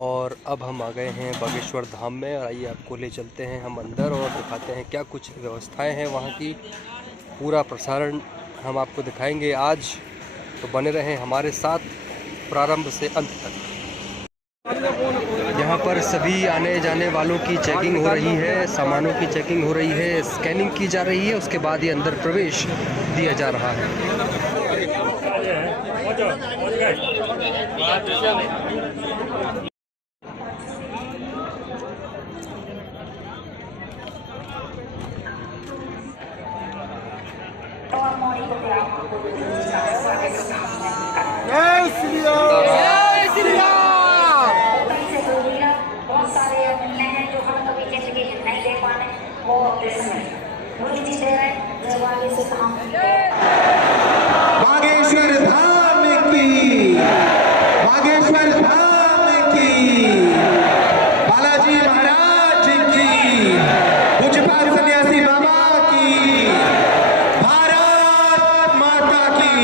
और अब हम आ गए हैं बागेश्वर धाम में। और आइए आपको ले चलते हैं हम अंदर और दिखाते हैं क्या कुछ व्यवस्थाएं हैं वहाँ की। पूरा प्रसारण हम आपको दिखाएंगे आज, तो बने रहें हमारे साथ प्रारंभ से अंत तक। यहाँ पर सभी आने जाने वालों की चेकिंग हो रही है, सामानों की चेकिंग हो रही है, स्कैनिंग की जा रही है, उसके बाद ही अंदर प्रवेश दिया जा रहा है। जय श्री राम, जय श्री राम। बहुत सारे मिलने हैं जो हम कभी जिंदगी में नहीं दे पाने, वो मुझे दे रहे हैं। जवानी से काम बागेश्वर धाम की, बागेश्वर धाम की, बालाजी महाराज की, पूज्यपाद सन्यासी बाबा की, भारत माता की,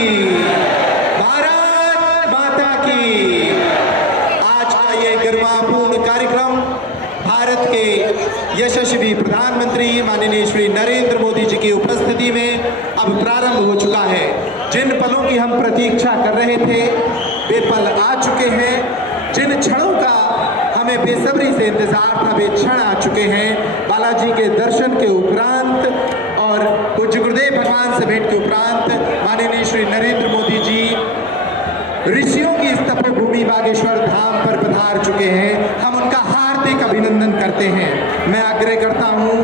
भारत माता की। आज का ये गरिमापूर्ण कार्यक्रम भारत के यशस्वी प्रधानमंत्री माननीय श्री नरेंद्र मोदी जी की उपस्थिति में अब प्रारंभ हो चुका है। जिन पलों की हम प्रतीक्षा कर रहे थे वे पल आ चुके हैं। जिन क्षणों का हमें बेसब्री से इंतजार था वे क्षण आ चुके हैं। बालाजी के दर्शन के उपरांत और पूज्य गुरुदेव भगवान से भेंट के उपरांत माननीय श्री नरेंद्र मोदी जी ऋषियों की इस तपोभूमि बागेश्वर धाम पर पधार चुके हैं। हम उनका हार्दिक अभिनंदन करते हैं। मैं आग्रह करता हूं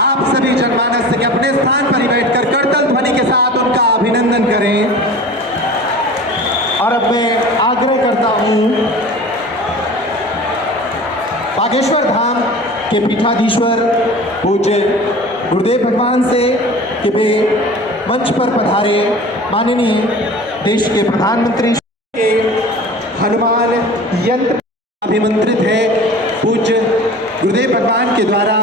आप सभी जनमानस से कि अपने स्थान पर ही बैठकर करतल ध्वनि के साथ उनका अभिनंदन करें। और अब मैं आग्रह करता हूं बागेश्वर धाम के पीठाधीश्वर पूज्य गुरुदेव भगवान से कि वे मंच पर पधारे। माननीय देश के प्रधानमंत्री के हनुमान यंत्र अभिमंत्रित है। पूज्य गुरुदेव भगवान के द्वारा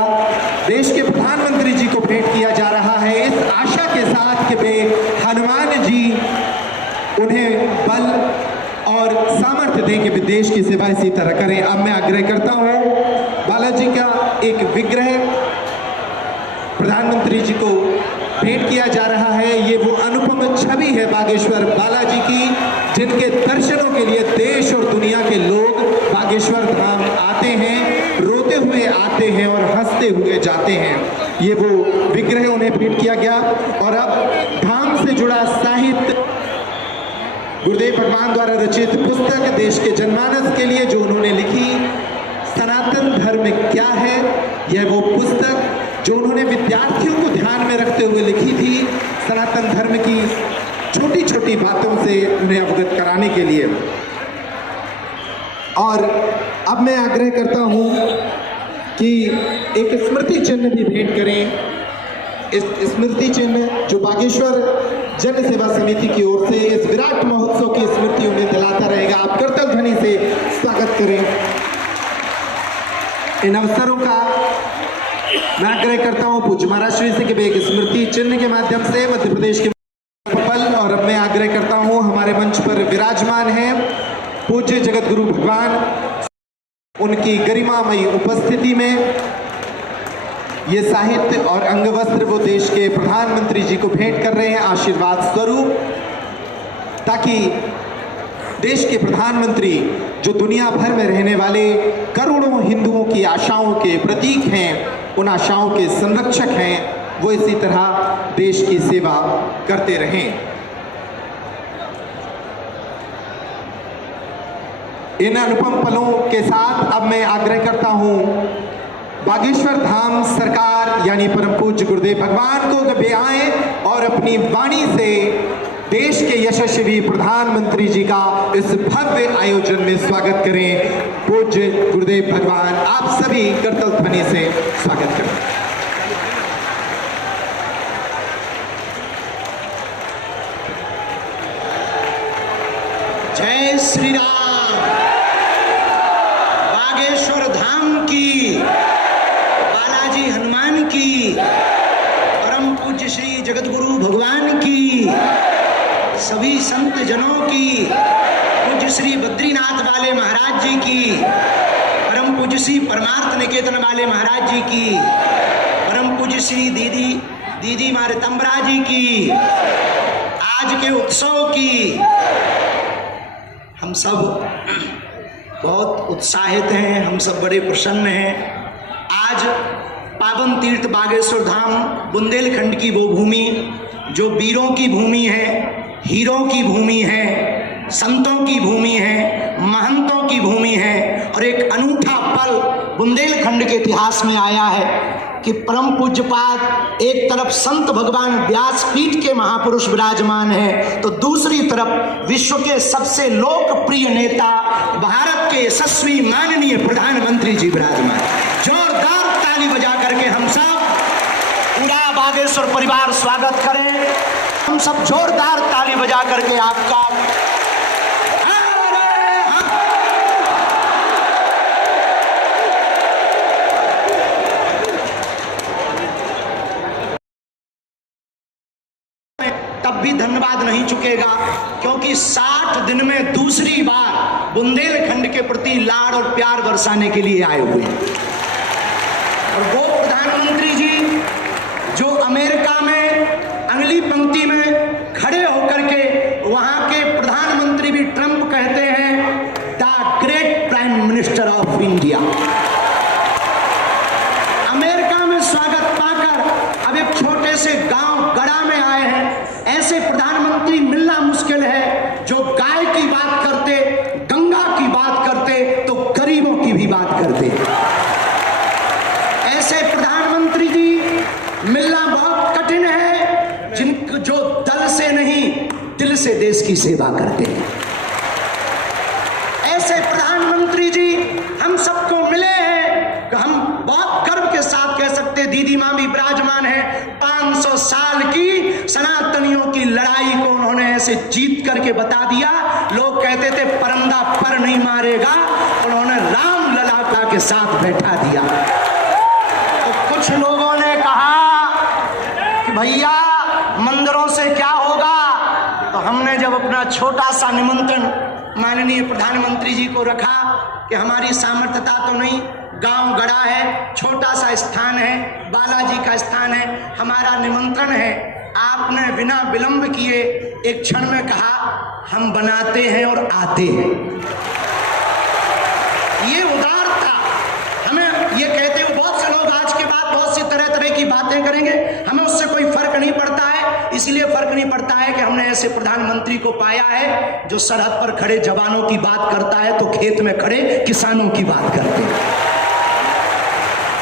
देश के प्रधानमंत्री जी को भेंट किया जा रहा है, इस आशा के साथ कि वे हनुमान जी उन्हें बल और सामर्थ्य दें कि वे देश की सेवा इसी तरह करें। अब मैं आग्रह करता हूं बालाजी का एक विग्रह प्रधानमंत्री जी को भेंट किया जा रहा है। ये वो अनुपम छवि है बागेश्वर बालाजी की, जिनके दर्शनों के लिए देश और दुनिया के लोग बागेश्वर धाम आते हैं, रोते हुए आते हैं और हंसते हुए जाते हैं। ये वो विग्रह उन्हें भेंट किया गया। और अब धाम से जुड़ा साहित्य गुरुदेव भगवान द्वारा रचित पुस्तक देश के जनमानस के लिए जो उन्होंने लिखी, सनातन धर्म क्या है, यह वो पुस्तक जो उन्होंने विद्यार्थियों को ध्यान में रखते हुए लिखी थी, सनातन धर्म की छोटी छोटी बातों से उन्हें अवगत कराने के लिए। और अब मैं आग्रह करता हूं कि एक स्मृति चिन्ह भी भेंट करें। इस स्मृति चिन्ह जो बागेश्वर जन सेवा समिति की ओर से इस विराट महोत्सव की स्मृति उन्हें दिलाता रहेगा। आप करतल ध्वनि से स्वागत करें। इन अवसरों का मैं आग्रह करता हूं पूज्य महाराज श्री से कि वे एक स्मृति चिन्ह के माध्यम से मध्य प्रदेश के पल। और अब मैं आग्रह करता हूं हमारे मंच पर विराजमान हैं पूज्य जगत गुरु भगवान, उनकी गरिमामयी उपस्थिति में ये साहित्य और अंगवस्त्र वो देश के प्रधानमंत्री जी को भेंट कर रहे हैं आशीर्वाद स्वरूप, ताकि देश के प्रधानमंत्री जो दुनिया भर में रहने वाले करोड़ों हिंदुओं की आशाओं के प्रतीक हैं, उन आशाओं के संरक्षक हैं, वो इसी तरह देश की सेवा करते रहें। इन अनुपम पलों के साथ अब मैं आग्रह करता हूं बागेश्वर धाम सरकार यानी परम पूज्य गुरुदेव भगवान को कि वे आए और अपनी वाणी से देश के यशस्वी प्रधानमंत्री जी का इस भव्य आयोजन में स्वागत करें। पूज्य गुरुदेव भगवान आप सभी करतल ध्वनि से स्वागत करें। जय श्री राम। बागेश्वर धाम की, बालाजी हनुमान की, परम पूज्य श्री जगत गुरु भगवान की, सभी संत जनों की पूज्य श्री बद्रीनाथ वाले महाराज जी की, परम पूज्य श्री परमार्थ निकेतन वाले महाराज जी की, परम पूज्य श्री दीदी माँ रितंबरा जी की, आज के उत्सव की हम सब बहुत उत्साहित हैं, हम सब बड़े प्रसन्न हैं। आज पावन तीर्थ बागेश्वर धाम बुंदेलखंड की वो भूमि जो वीरों की भूमि है, हीरों की भूमि है, संतों की भूमि है, महंतों की भूमि है, और एक अनूठा पल बुंदेलखंड के इतिहास में आया है कि परम पूज्यपाद एक तरफ संत भगवान व्यासपीठ के महापुरुष विराजमान है, तो दूसरी तरफ विश्व के सबसे लोकप्रिय नेता भारत के यशस्वी माननीय प्रधानमंत्री जी विराजमान। जोरदार ताली बजा करके हम सब पूरा बागेश्वर परिवार स्वागत करें। हम सब जोरदार ताली बजा करके आपका तब भी धन्यवाद नहीं चुकेगा, क्योंकि 60 दिन में दूसरी बार बुंदेलखंड के प्रति लाड़ और प्यार बरसाने के लिए आए हुए हैं। और वो प्रधानमंत्री जी जो अमेरिका में अगली पंक्ति में खड़े होकर के वहां के प्रधानमंत्री भी ट्रंप कहते हैं the great prime minister of India. America में स्वागत पाकर अब एक छोटे से गांव गड़ा में आए हैं। ऐसे प्रधानमंत्री मिलना मुश्किल है जो गाय की बात करते, गंगा की बात करते, तो गरीबों की भी बात करते। ऐसे प्रधानमंत्री जी मिलना बहुत कठिन है जो दल से नहीं दिल से देश की सेवा करते हैं। ऐसे प्रधानमंत्री जी हम सबको मिले हैं कि हम बहुत गर्व के साथ कह सकते, दीदी माँ भी विराजमान है, 500 साल की सनातनियों की लड़ाई को उन्होंने ऐसे जीत करके बता दिया। लोग कहते थे परंदा पर नहीं मारेगा, उन्होंने राम लला के साथ बैठा दिया। तो कुछ लोगों ने कहा कि भैया मंदिरों से क्या होगा, तो हमने जब अपना छोटा सा निमंत्रण माननीय प्रधानमंत्री जी को रखा कि हमारी सामर्थ्यता तो नहीं, गांव गड़ा है, छोटा सा स्थान है, बालाजी का स्थान है, हमारा निमंत्रण है, आपने बिना विलंब किए एक क्षण में कहा हम बनाते हैं और आते हैं। ये उदारता, हमें ये कहते हुए बहुत से लोग आज के बाद बहुत सी तरह तरह की बातें करेंगे, हमें उससे कोई फर्क नहीं पड़ता है। इसलिए फर्क नहीं पड़ता है कि हमने ऐसे प्रधानमंत्री को पाया है जो सरहद पर खड़े जवानों की बात करता है तो खेत में खड़े किसानों की बात करते हैं।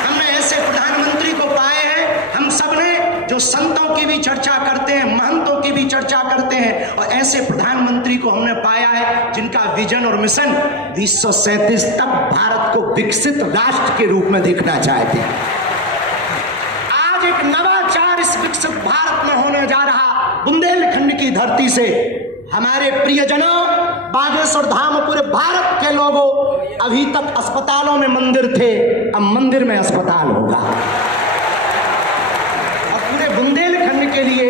हमने ऐसे प्रधानमंत्री को पाए हैं हम सब ने जो संतों की भी चर्चा करते हैं, महंतों की भी चर्चा करते हैं, और ऐसे प्रधानमंत्री को हमने पाया है जिनका विजन और मिशन 2037 तक भारत को विकसित राष्ट्र के रूप में देखना चाहते हैं। आज एक नवाचार इस विकसित भारत में होने जा रहा। बुंदेलखंड की धरती से हमारे प्रियजनों, बागेश्वर धाम, पूरे भारत के लोगों, अभी तक अस्पतालों में मंदिर थे, अब मंदिर में अस्पताल होगा। और पूरे बुंदेलखंड के लिए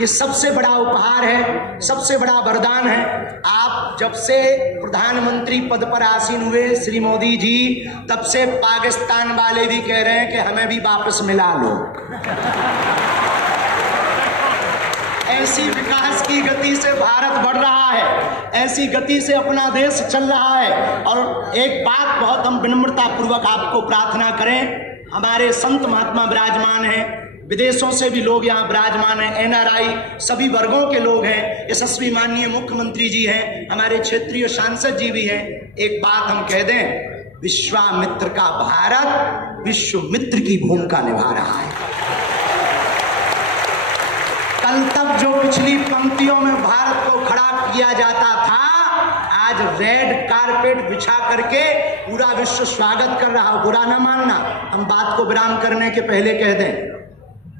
ये सबसे बड़ा उपहार है, सबसे बड़ा वरदान है। आप जब से प्रधानमंत्री पद पर आसीन हुए श्री मोदी जी, तब से पाकिस्तान वाले भी कह रहे हैं कि हमें भी वापस मिला लो। ऐसी विकास की गति से भारत बढ़ रहा है, ऐसी गति से अपना देश चल रहा है। और एक बात बहुत हम विनम्रता पूर्वक आपको प्रार्थना करें, हमारे संत महात्मा विराजमान हैं, विदेशों से भी लोग यहाँ विराजमान हैं, एनआरआई सभी वर्गों के लोग हैं, यशस्वी माननीय मुख्यमंत्री जी हैं, हमारे क्षेत्रीय सांसद जी भी हैं। एक बात हम कह दें, विश्वामित्र का भारत विश्वमित्र की भूमिका निभा रहा है। कल तक जो पिछली पंक्तियों में भारत को खड़ा किया जाता था, आज रेड कारपेट बिछा करके पूरा विश्व स्वागत कर रहा। बुरा ना मानना, हम बात को विराम करने के पहले कह दें,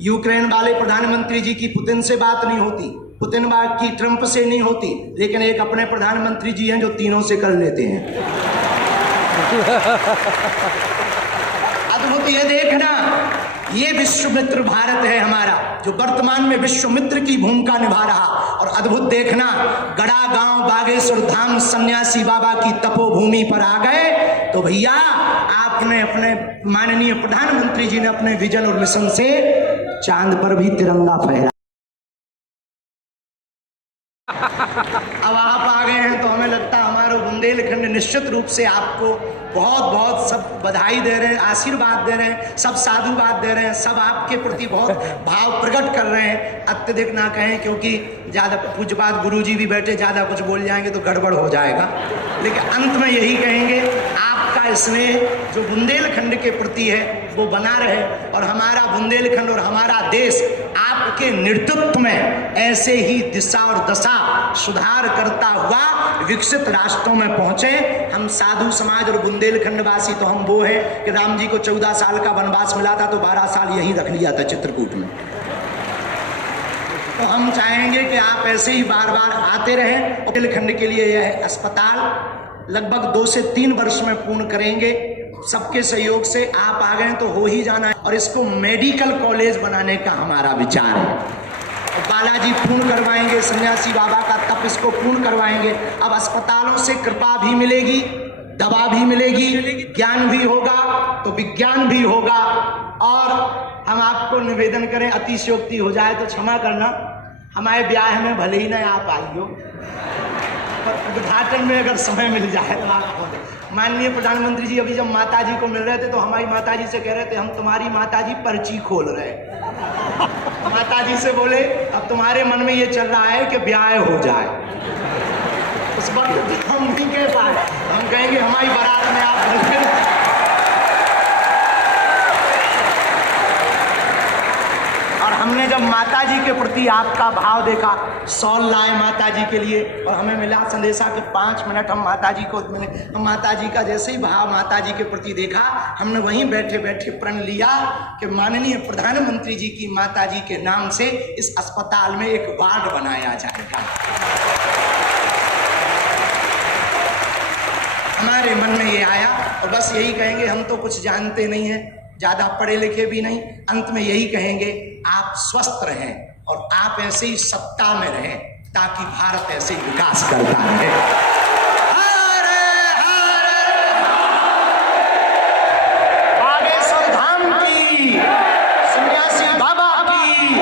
यूक्रेन वाले प्रधानमंत्री जी की पुतिन से बात नहीं होती, पुतिन की ट्रंप से नहीं होती, लेकिन एक अपने प्रधानमंत्री जी हैं जो तीनों से कर लेते हैं। अद्भुत ये देखना, ये विश्वमित्र भारत है हमारा, जो वर्तमान में विश्वमित्र की भूमिका निभा रहा। और अद्भुत देखना, गड़ा गांव बागेश्वर धाम सन्यासी बाबा की तपोभूमि पर आ गए तो भैया आपने अपने माननीय प्रधानमंत्री जी ने अपने विजन और मिशन से चांद पर भी तिरंगा फहरा। अब आप आ गए हैं तो हमें लगता है हमारा बुंदेलखंड निश्चित रूप से आपको बहुत बहुत सब बधाई दे रहे हैं, आशीर्वाद दे रहे हैं, सब साधुवाद दे रहे हैं, सब आपके प्रति बहुत भाव प्रकट कर रहे हैं। अत्यधिक ना कहें क्योंकि ज़्यादा पूज्यपाद गुरुजी भी बैठे, ज़्यादा कुछ बोल जाएंगे तो गड़बड़ हो जाएगा, लेकिन अंत में यही कहेंगे आपका स्नेह जो बुंदेलखंड के प्रति है वो बना रहे और हमारा बुंदेलखंड और हमारा देश आपके नेतृत्व में ऐसे ही दिशा और दशा सुधार करता हुआ विकसित राष्ट्रों में पहुंचे। हम साधु समाज और बुंदेलखंड वासी तो हम वो है कि राम जी को 14 साल का वनवास मिला था तो 12 साल यहीं रख लिया था चित्रकूट में। तो हम चाहेंगे कि आप ऐसे ही बार बार आते रहें। बुंदेलखंड के लिए यह अस्पताल लगभग 2 से 3 वर्ष में पूर्ण करेंगे। सबके सहयोग से आप आ गए तो हो ही जाना है और इसको मेडिकल कॉलेज बनाने का हमारा विचार है। और बालाजी पूर्ण करवाएंगे, सन्यासी बाबा का तप इसको पूर्ण करवाएंगे। अब अस्पतालों से कृपा भी मिलेगी, दवा भी मिलेगी, ज्ञान भी होगा तो विज्ञान भी होगा। और हम आपको निवेदन करें, अतिशयोक्ति हो जाए तो क्षमा करना, हमारे ब्याह में भले ही ना आप आइयो, पर उद्घाटन में अगर समय मिल जाए तो आप। माननीय प्रधानमंत्री जी अभी जब माता जी को मिल रहे थे तो हमारी माता जी से कह रहे थे हम तुम्हारी माता जी पर्ची खोल रहे। माता जी से बोले अब तुम्हारे मन में ये चल रहा है कि ब्याह हो जाए। उस वक्त हम नहीं कह पाए, हम कहेंगे हमारी बारात में आप बिल्कुल। और हमने जब माता जी के प्रति आपका भाव देखा, सॉल लाए माता जी के लिए और हमें मिला संदेशा कि 5 मिनट हम माता जी को मिले। हम माता जी का जैसे ही भाव माता जी के प्रति देखा, हमने वहीं बैठे बैठे प्रण लिया कि माननीय प्रधानमंत्री जी की माता जी के नाम से इस अस्पताल में एक वार्ड बनाया जाएगा। हमारे मन में ये आया और बस यही कहेंगे, हम तो कुछ जानते नहीं हैं, ज़्यादा पढ़े लिखे भी नहीं, अंत में यही कहेंगे आप स्वस्थ रहें और आप ऐसे ही सत्ता में रहें ताकि भारत ऐसे ही विकास करता रहे। हरे हरे बागेश्वर धाम की, सन्यासी बाबा की,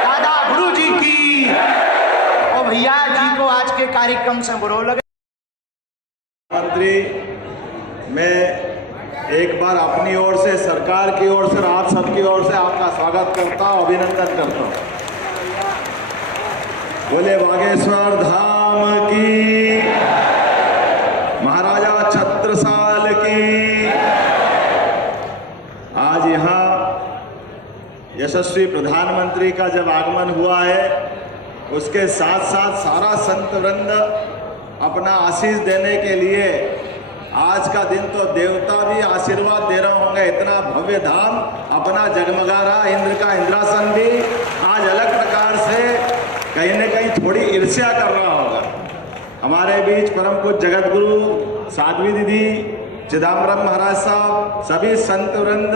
दादा गुरु जी की और भैया जी को आज के कार्यक्रम से बुरो लगे। मंत्री, मैं एक बार अपनी ओर से, सरकार की ओर से, आप सबकी ओर से आपका स्वागत करता हूँ, अभिनंदन करता हूँ। बोले बागेश्वर धाम की, महाराजा छत्रसाल की। आज यहाँ यशस्वी प्रधानमंत्री का जब आगमन हुआ है, उसके साथ साथ सारा संत वृंद अपना आशीष देने के लिए, आज का दिन तो देवता भी आशीर्वाद दे रहे होंगे, इतना भव्य धाम अपना जगमगा रहा। इंद्र का इंद्रासन भी आज अलग प्रकार से कहीं न कहीं थोड़ी ईर्ष्या कर रहा होगा। हमारे बीच परम पूज्य जगत गुरु साध्वी दीदी, चिदम्बरम महाराज साहब, सभी संत वृंद,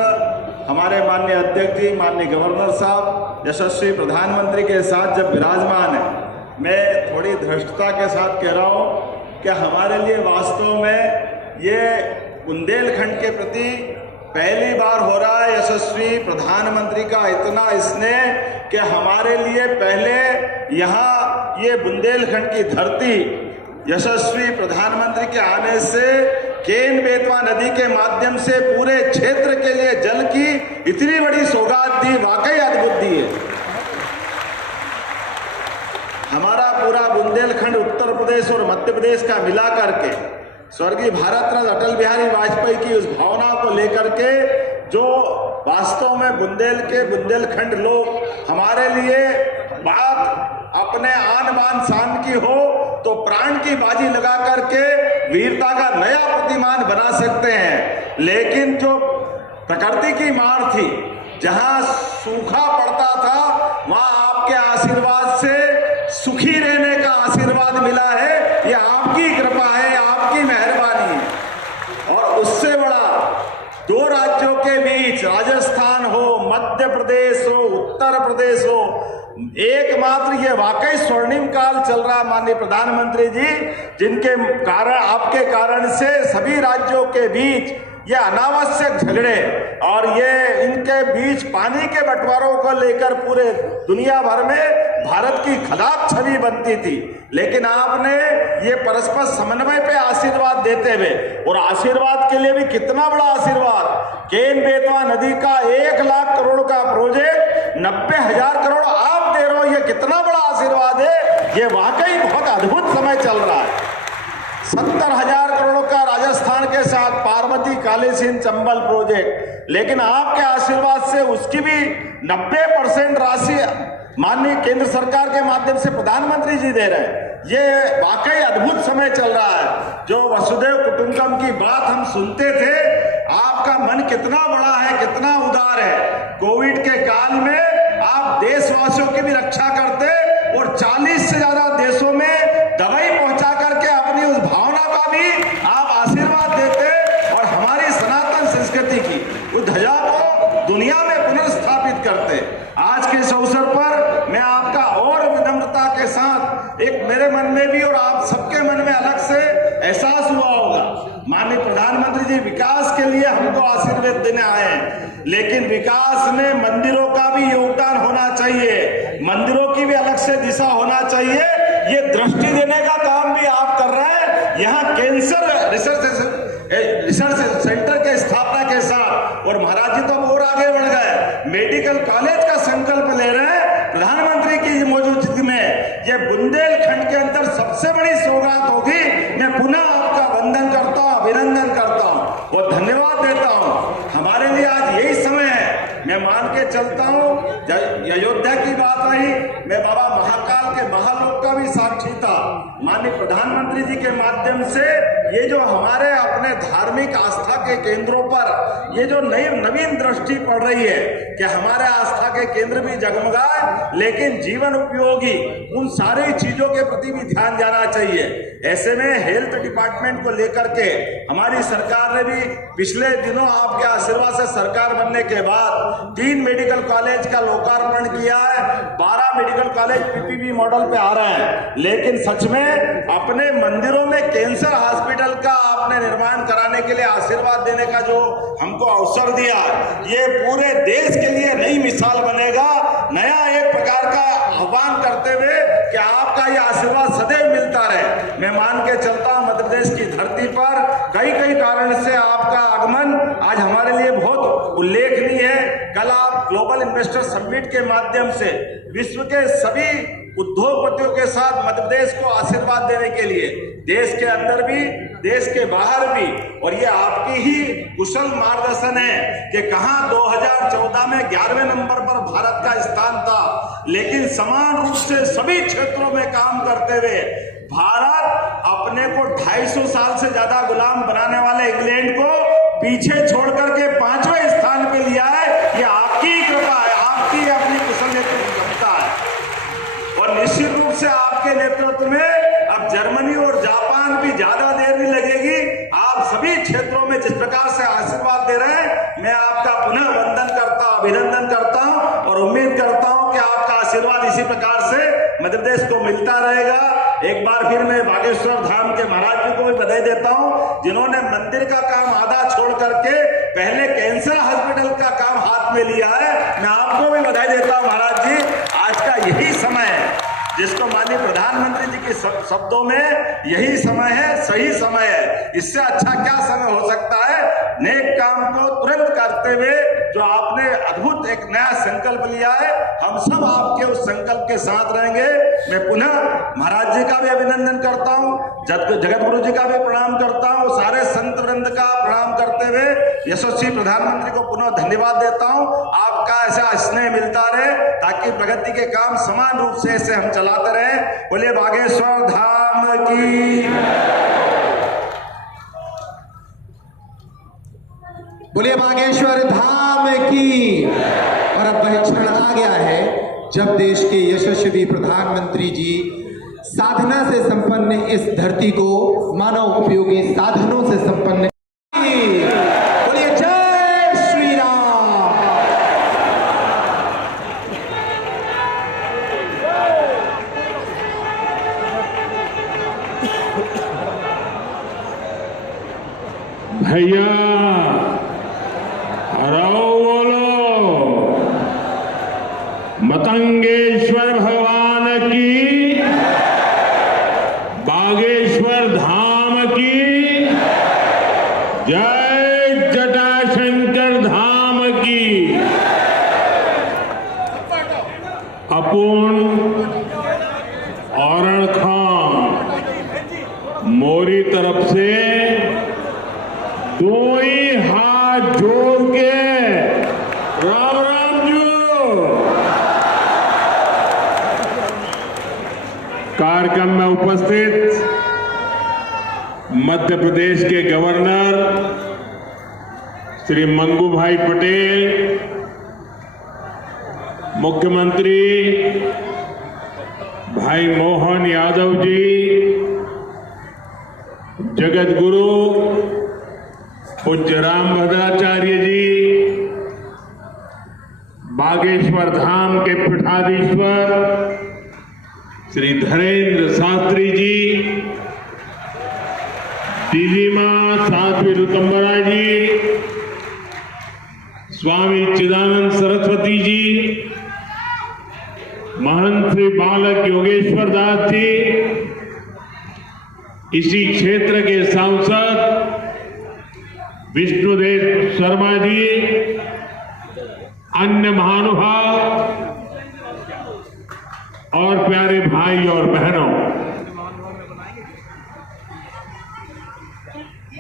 हमारे माननीय अध्यक्ष जी, माननीय गवर्नर साहब, यशस्वी प्रधानमंत्री के साथ जब विराजमान है, मैं थोड़ी धृष्टता के साथ कह रहा हूँ कि हमारे लिए वास्तव में ये बुंदेलखंड के प्रति पहली बार हो रहा है यशस्वी प्रधानमंत्री का इतना स्नेह कि हमारे लिए पहले यहाँ ये बुंदेलखंड की धरती यशस्वी प्रधानमंत्री के आने से केन बेतवा नदी के माध्यम से पूरे क्षेत्र के लिए जल की इतनी बड़ी सौगात दी, वाकई अद्भुत दी है। हमारा पूरा बुंदेलखंड उत्तर प्रदेश और मध्य प्रदेश का मिला करके स्वर्गीय भारत रत्न अटल बिहारी वाजपेयी की उस भावना को लेकर के जो वास्तव में बुंदेलखंड लोग हमारे लिए बात अपने आन बान शान की हो तो प्राण की बाजी लगा करके वीरता का नया प्रतिमान बना सकते हैं। लेकिन जो प्रकृति की मार थी, जहां सूखा पड़ता था, वहां आपके आशीर्वाद से सुखी रहने का आशीर्वाद मिला है। ये आपकी कृपा है, आपकी मेहरबानी है। और उससे बड़ा दो राज्यों के बीच, राजस्थान हो, मध्य प्रदेश हो, उत्तर प्रदेश हो, एकमात्र ये वाकई स्वर्णिम काल चल रहा माननीय प्रधानमंत्री जी, जिनके कारण, आपके कारण से सभी राज्यों के बीच ये अनावश्यक झगड़े और ये इनके बीच पानी के बंटवारों को लेकर पूरे दुनिया भर में भारत की खराब छवि बनती थी। लेकिन आपने ये परस्पर समन्वय पे आशीर्वाद देते हुए, और आशीर्वाद के लिए भी कितना बड़ा आशीर्वाद, केन बेतवा नदी का 1 लाख करोड़ का प्रोजेक्ट 90,000 करोड़ आप दे रहे हो, ये कितना बड़ा आशीर्वाद है। ये वाकई बहुत अद्भुत समय चल रहा है। 70,000 करोड़ का राजस्थान के साथ पार्वती कालीसिंध चंबल प्रोजेक्ट, लेकिन आपके आशीर्वाद से उसकी भी 90% राशि माननीय केंद्र सरकार के माध्यम से प्रधानमंत्री जी दे रहे हैं। ये वाकई अद्भुत समय चल रहा है। जो वसुधैव कुटुंबकम की बात हम सुनते थे, आपका मन कितना बड़ा है, कितना उदार है। कोविड के काल में आप देशवासियों की भी रक्षा करते और 40 से ज्यादा देशों में दवाई पहुंचा करके अपनी उस भावना का भी आप आशीर्वाद देते और हमारी सनातन संस्कृति की उस ध्वजा को दुनिया में पुनर्स्थापित करते। आज के इस अवसर पर मैं आपका और विनम्रता के साथ, एक मेरे मन में भी और आप सबके मन में अलग से एहसास हुआ होगा, माननीय प्रधानमंत्री जी विकास के लिए हमको आशीर्वाद देने आए हैं, लेकिन विकास में मंदिरों का भी योगदान होना चाहिए, मंदिरों की भी अलग से दिशा होना चाहिए। ये दृष्टि देने का काम भी आप कर रहे हैं। यहाँ कैंसर रिसर्च सेंटर के स्थापना के साथ, और महाराज जी तो अब और आगे बढ़ गए, मेडिकल कॉलेज का संकल्प ले रहे हैं प्रधानमंत्री की मौजूदगी में। ये बुंदेलखंड के अंदर सबसे बड़ी सौगात होगी। मैं पुनः आपका वंदन करता हूँ, अभिनंदन करता हूँ और धन्यवाद देता हूँ। हमारे लिए आज यही समय है। मैं मान के चलता हूँ, अयोध्या की बात आई, मैं बाबा महाकाल के महालोक का भी साक्षी था। माननीय प्रधानमंत्री जी के माध्यम से ये जो हमारे अपने धार्मिक आस्था के केंद्रों पर ये जो नई नवीन दृष्टि पड़ रही है कि हमारे आस्था के केंद्र भी जगमगाए, लेकिन जीवन उपयोगी उन सारी चीजों के प्रति भी ध्यान जाना चाहिए। ऐसे में हेल्थ डिपार्टमेंट को लेकर के हमारी सरकार ने भी पिछले दिनों आपके आशीर्वाद से सरकार बनने के बाद 3 मेडिकल कॉलेज का लोकार्पण किया है। 12 मेडिकल कॉलेज पीपीपी मॉडल पे आ रहे हैं, लेकिन सच में अपने मंदिरों में कैंसर हॉस्पिटल का आपने निर्माण कराने के लिए आशीर्वाद देने का जो हमको अवसर दिया, ये पूरे देश के लिए नई मिसाल बनेगा। नया एक प्रकार का आह्वान करते हुए कि आपका ये आशीर्वाद सदैव मिलता रहे। मैं मान के चलता हूं मध्य प्रदेश की धरती पर कई कारण से आपका आगमन आज हमारे लिए बहुत उल्लेखनीय है। कल आप ग्लोबल इन्वेस्टर समिट के माध्यम से विश्व के सभी उद्योगपतियों के साथ मध्य प्रदेश को आशीर्वाद देने के लिए, देश के अंदर भी देश के बाहर भी, और ये आपकी ही कुशल मार्गदर्शन है कि कहां 2014 में 11वें नंबर पर भारत का स्थान था, लेकिन समान रूप से सभी क्षेत्रों में काम करते हुए भारत अपने को 250 साल से ज्यादा गुलाम बनाने वाले इंग्लैंड को पीछे छोड़ करके 5वें स्थान पे लिया है। ये आपकी कृपा है, आपकी अपनी कुशल नेतृत्व क्षमता है। और निश्चित रूप से आपके नेतृत्व में अब जर्मनी और जापान भी ज्यादा देर नहीं लगेगी। आप सभी क्षेत्रों में जिस प्रकार से आशीर्वाद दे रहे हैं, मैं आपका पुनः वंदन करता हूं, अभिनंदन करता हूं और उम्मीद करता हूं कि आपका आशीर्वाद इसी प्रकार से मध्य प्रदेश को मिलता रहेगा। एक बार फिर मैं बागेश्वर धाम के महाराज जी को भी बधाई देता हूं, जिन्होंने मंदिर का काम आधा छोड़ करके पहले कैंसर हॉस्पिटल का काम हाथ में लिया है। मैं आपको भी बधाई देता हूं महाराज जी। आज का यही समय है जिसको माननीय प्रधानमंत्री जी के शब्दों में यही समय है, सही समय है। इससे अच्छा क्या समय हो सकता है। नेक काम को तुरंत करते हुए जो आपने अद्भुत एक नया संकल्प लिया है, हम सब आपके उस संकल्प के साथ रहेंगे। मैं पुनः महाराज जी का भी अभिनंदन करता हूँ, जगत गुरु जी का भी प्रणाम करता हूँ, सारे संत वृंद का प्रणाम करते हुए यशस्वी प्रधानमंत्री को पुनः धन्यवाद देता हूँ। आपका ऐसा स्नेह मिलता रहे ताकि प्रगति के काम समान रूप से ऐसे हम चलाते रहे। बोलिए बागेश्वर धाम की, बोलिए बागेश्वर धाम की। और अब वह क्षण आ गया है जब देश के यशस्वी प्रधानमंत्री जी साधना से संपन्न इस धरती को मानव उपयोगी साधनों से संपन्न। बोलिए जय श्री राम। भैया हराओ बोलो, मतंगेश्वर भगवान की, बागेश्वर धाम की जय, जटाशंकर धाम की। अपुन औरण खां मोरी तरफ से दो ही हाथ जोड़ के राम राम जो। कार्यक्रम में उपस्थित मध्य प्रदेश के गवर्नर श्री मंगू भाई पटेल, मुख्यमंत्री भाई मोहन यादव जी, जगत गुरु पूज्य राम भद्राचार्य जी, बागेश्वर धाम के पीठाधीश्वर श्री धीरेन्द्र शास्त्री जी, दीदी मां साध्वी ऋतंबरा जी, स्वामी चिदानंद सरस्वती जी, महंत श्री बालक योगेश्वर दास जी, इसी क्षेत्र के सांसद विष्णुदेव शर्मा जी, अन्य महानुभाव और प्यारे भाई और बहनों,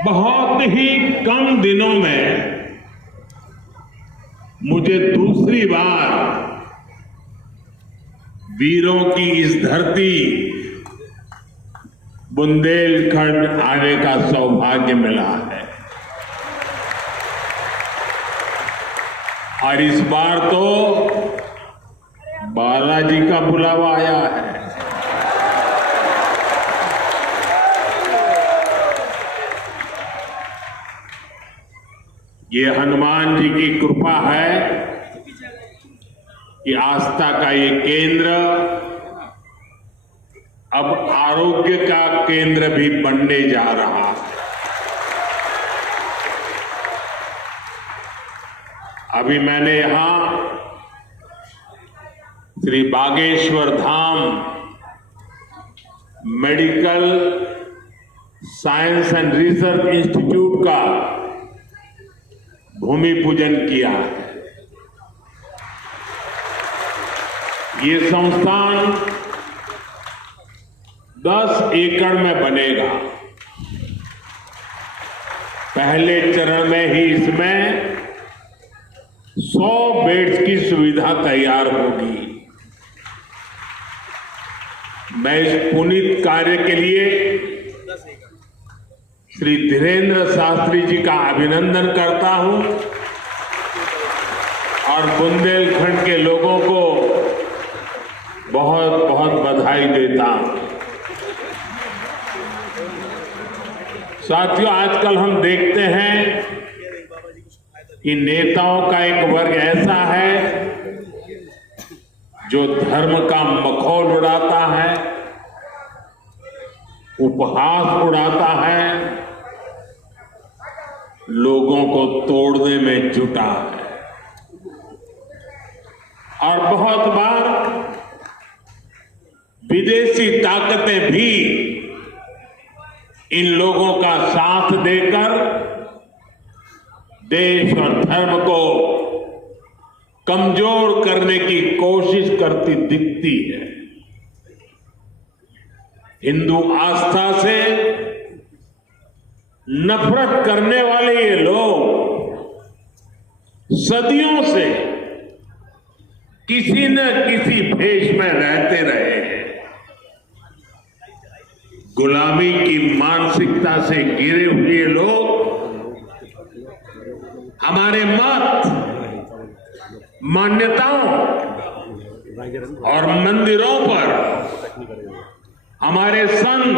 बहुत ही कम दिनों में मुझे दूसरी बार वीरों की इस धरती बुंदेलखंड आने का सौभाग्य मिला है। और इस बार तो बालाजी का बुलावा आया है। ये हनुमान जी की कृपा है कि आस्था का ये केंद्र अब आरोग्य का केंद्र भी बनने जा रहा है। अभी मैंने यहां Shri Bageshwar Dham medical science and research institute का भूमि पूजन किया है। ये संस्थान 10 एकड़ में बनेगा। पहले चरण में ही इसमें 100 बेड्स की सुविधा तैयार होगी। मैं इस पुनीत कार्य के लिए श्री धीरेन्द्र शास्त्री जी का अभिनंदन करता हूं और बुंदेलखंड के लोगों को बहुत बहुत बधाई देता हूं। साथियों, आजकल हम देखते हैं कि नेताओं का एक वर्ग ऐसा है जो धर्म का मखौल उड़ाता है, उपहास उड़ाता है, लोगों को तोड़ने में जुटा है। और बहुत बार विदेशी ताकतें भी इन लोगों का साथ देकर देश और धर्म को कमजोर करने की कोशिश करती दिखती है। हिंदू आस्था से नफरत करने वाले ये लोग सदियों से किसी न किसी भेष में रहते रहे हैं। गुलामी की मानसिकता से घिरे हुए लोग हमारे मत, मान्यताओं और मंदिरों पर, हमारे संत,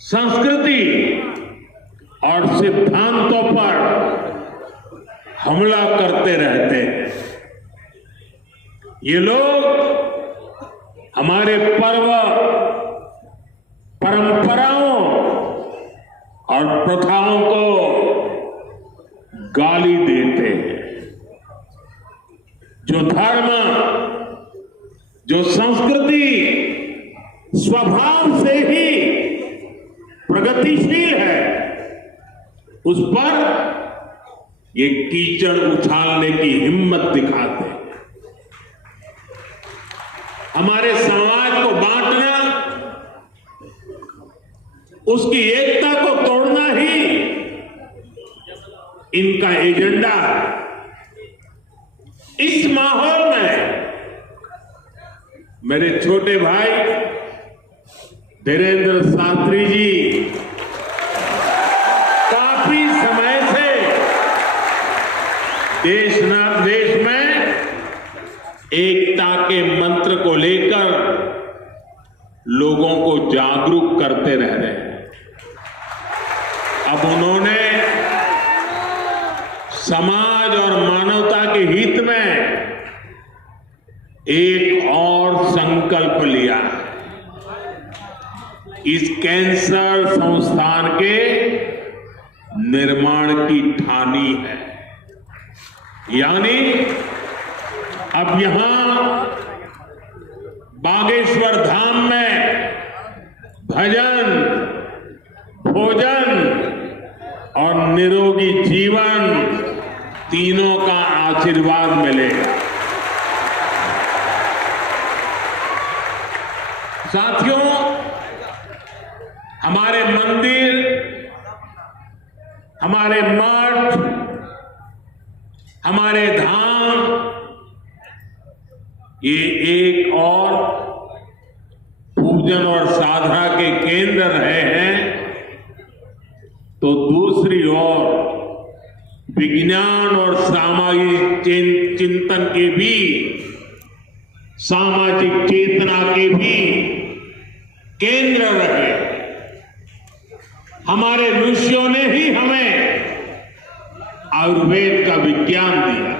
संस्कृति और सिद्धांतों पर हमला करते रहते हैं। ये लोग हमारे पर्व, परंपराओं और प्रथाओं को गाली देते हैं। जो धर्म, जो संस्कृति स्वभाव से ही प्रगतिशील है, उस पर ये कीचड़ उछालने की हिम्मत दिखाते हैं। हमारे समाज को बांटना, उसकी एकता को तोड़ना ही इनका एजेंडा है। इस माहौल में मेरे छोटे भाई धीरेन्द्र शास्त्री जी काफी समय से देश में एकता के मंत्र को लेकर लोगों को जागरूक करते रह रहे हैं। अब उन्होंने समाज और मानवता के हित में एक और संकल्प लिया। इस कैंसर संस्थान के निर्माण की ठानी है। यानी अब यहां बागेश्वर धाम में भजन, भोजन और निरोगी जीवन तीनों का आशीर्वाद मिलेगा। साथियों, हमारे मंदिर, हमारे मठ, हमारे धाम, ये एक और पूजन और साधना के केंद्र रहे हैं, तो दूसरी ओर विज्ञान और सामाजिक चिंतन के भी, सामाजिक चेतना के भी केंद्र रहे। हमारे ऋषियों ने ही हमें आयुर्वेद का विज्ञान दिया।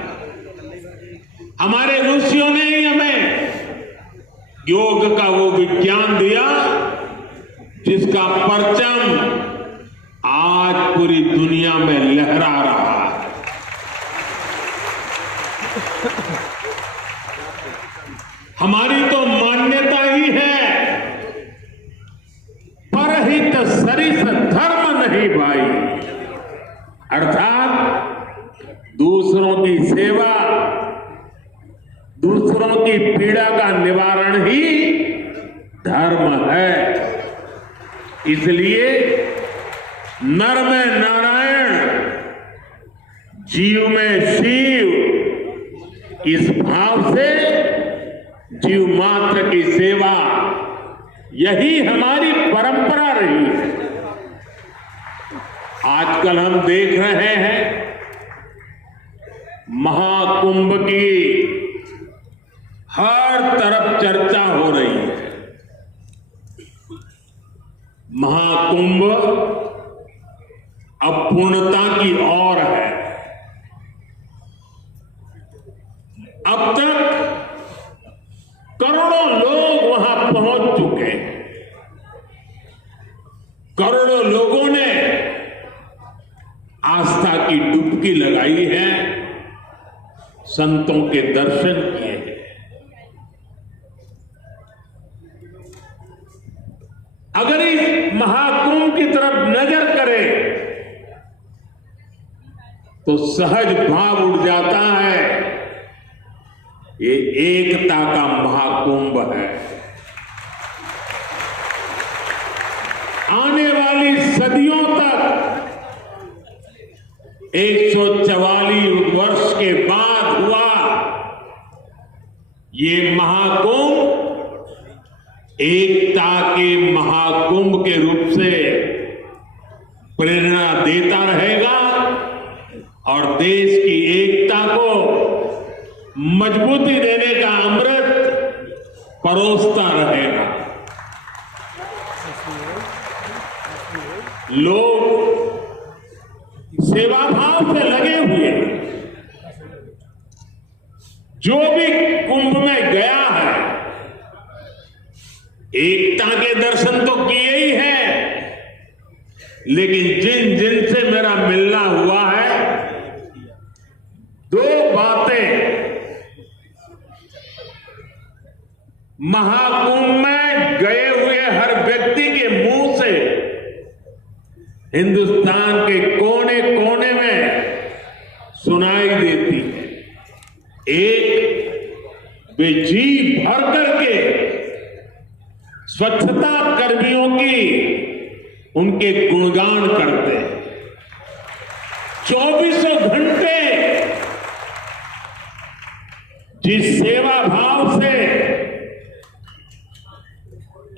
हमारे ऋषियों ने ही हमें योग का वो विज्ञान दिया जिसका परचम आज पूरी दुनिया में लहरा रहा है। हमारी तो मान्यता ही है, परहित सरिस धर्म नहीं भाई, अर्थात दूसरों की सेवा, दूसरों की पीड़ा का निवारण ही धर्म है। इसलिए नर में नारायण, जीव में शिव, इस भाव से जीव मात्र की सेवा, यही हमारी परंपरा रही है। आजकल हम देख रहे हैं महाकुंभ की हर तरफ चर्चा हो रही है। महाकुंभ अब पूर्णता की ओर है। अब तक करोड़ों लोग वहां पहुंच चुके हैं। करोड़ों लोगों ने आस्था की डुबकी लगाई है, संतों के दर्शन किए हैं। अगर इस महाकुंभ की तरफ नजर करें तो सहज भाव उड़ जाता है, ये एकता का महाकुंभ है। आने वाली सदियों तक 144 वर्ष के बाद हुआ ये महाकुंभ एकता के महाकुंभ के रूप से प्रेरणा देता रहेगा और देश की एकता को मजबूती देने का अमृत परोसता रहेगा। लोग सेवा भाव से लगे हुए हैं। जो भी कुंभ में गया है, एकता के दर्शन तो किए ही हैं, लेकिन जिन जिन से मेरा मिलना हुआ है, महाकुंभ में गए हुए हर व्यक्ति के मुंह से हिंदुस्तान के कोने कोने में सुनाई देती है। एक, वे जी भर करके स्वच्छता कर्मियों की उनके गुणगान करते हैं। 24 घंटे जिस सेवा भाव से